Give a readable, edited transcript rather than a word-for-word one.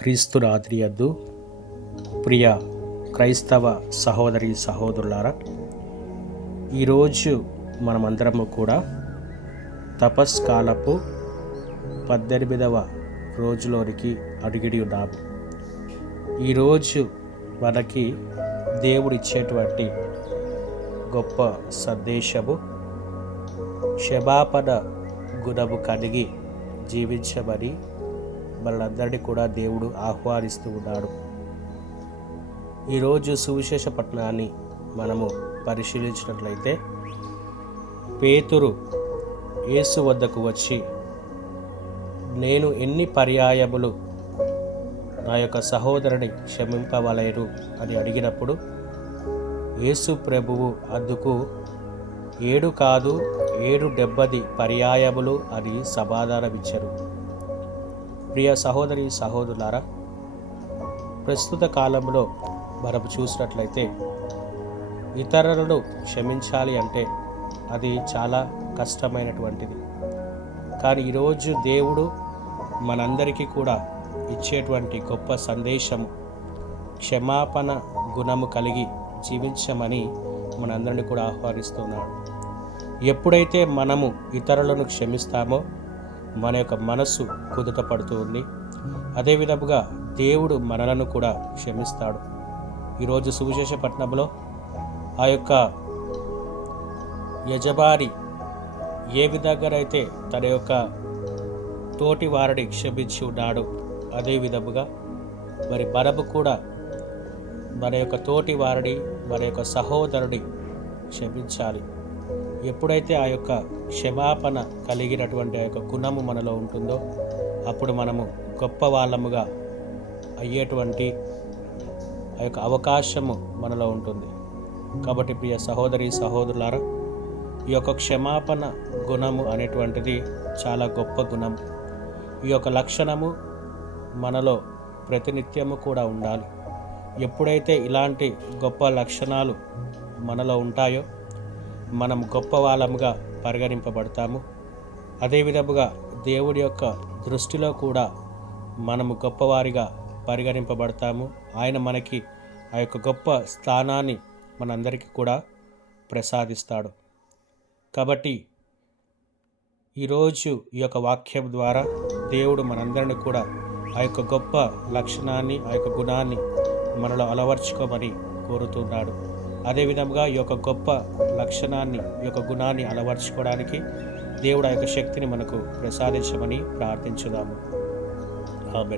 క్రీస్తు రాత్రియద్దు ప్రియ క్రైస్తవ సహోదరి సహోదరులారా, ఈరోజు మనమందరము కూడా తపస్కాలపు 18వ రోజులోనికి అడిగిడి ఉన్నాము. ఈరోజు మనకి దేవుడిచ్చేటువంటి గొప్ప సందేశము, క్షమాపణ గుణము కలిగి జీవించమని మనందరినీ కూడా దేవుడు ఆహ్వానిస్తూ ఉన్నాడు. ఈరోజు సువిశేష పట్టణాన్ని మనము పరిశీలించినట్లయితే, పేతురు యేసు వద్దకు వచ్చి, నేను ఎన్ని పర్యాయములు నా యొక్క సహోదరుని క్షమింపవలేను అని అడిగినప్పుడు యేసు ప్రభువు అందుకు 7 కాదు 770 పర్యాయములు అని సమాధానమిచ్చారు. ప్రియ సహోదరి సహోదరులారా, ప్రస్తుత కాలంలో మనం చూసినట్లయితే ఇతరులను క్షమించాలి అంటే అది చాలా కష్టమైనటువంటిది. కానీ ఈరోజు దేవుడు మనందరికీ కూడా ఇచ్చేటువంటి గొప్ప సందేశం, క్షమాపణ గుణము కలిగి జీవించమని మనందరినీ కూడా ఆహ్వానిస్తున్నాడు. ఎప్పుడైతే మనము ఇతరులను క్షమిస్తామో మన యొక్క మనస్సు కుదుట పడుతుంది. అదేవిధముగా దేవుడు మనలను కూడా క్షమిస్తాడు. ఈరోజు సువిశేష పట్టణంలో ఆ యొక్క యజమాని ఏ విధంగానైతే తన యొక్క తోటి వారిని క్షమించి ఉన్నాడు, అదే విధముగా మరి మనము కూడా మన యొక్క తోటి వారిని, మన యొక్క సహోదరుని క్షమించాలి. ఎప్పుడైతే ఆ యొక్క క్షమాపణ కలిగినటువంటి ఆ యొక్క గుణము మనలో ఉంటుందో అప్పుడు మనము గొప్ప వాళ్ళముగా అయ్యేటువంటి ఆ యొక్క అవకాశము మనలో ఉంటుంది. కాబట్టి ప్రియ సహోదరి సహోదరులారా, ఈ యొక్క క్షమాపణ గుణము అనేటువంటిది చాలా గొప్ప గుణం. ఈ యొక్క లక్షణము మనలో ప్రతినిత్యము కూడా ఉండాలి. ఎప్పుడైతే ఇలాంటి గొప్ప లక్షణాలు మనలో ఉంటాయో మనం గొప్ప వాళ్ళముగా పరిగణింపబడతాము. అదేవిధముగా దేవుడి యొక్క దృష్టిలో కూడా మనము గొప్పవారిగా పరిగణింపబడతాము. ఆయన మనకి ఆ యొక్క గొప్ప స్థానాన్ని మనందరికీ కూడా ప్రసాదిస్తాడు. కాబట్టి ఈరోజు ఈ యొక్క వాక్యం ద్వారా దేవుడు మనందరిని కూడా ఆ యొక్క గొప్ప లక్షణాన్ని, ఆ యొక్క గుణాన్ని మనలో అలవర్చుకోమని కోరుతున్నాడు. అదేవిధంగా ఈ యొక్క గొప్ప లక్షణాన్ని, ఈ యొక్క గుణాన్ని అలవర్చుకోవడానికి దేవుడు ఆ యొక్క శక్తిని మనకు ప్రసాదించమని ప్రార్థించుదాము. ఆమేన్.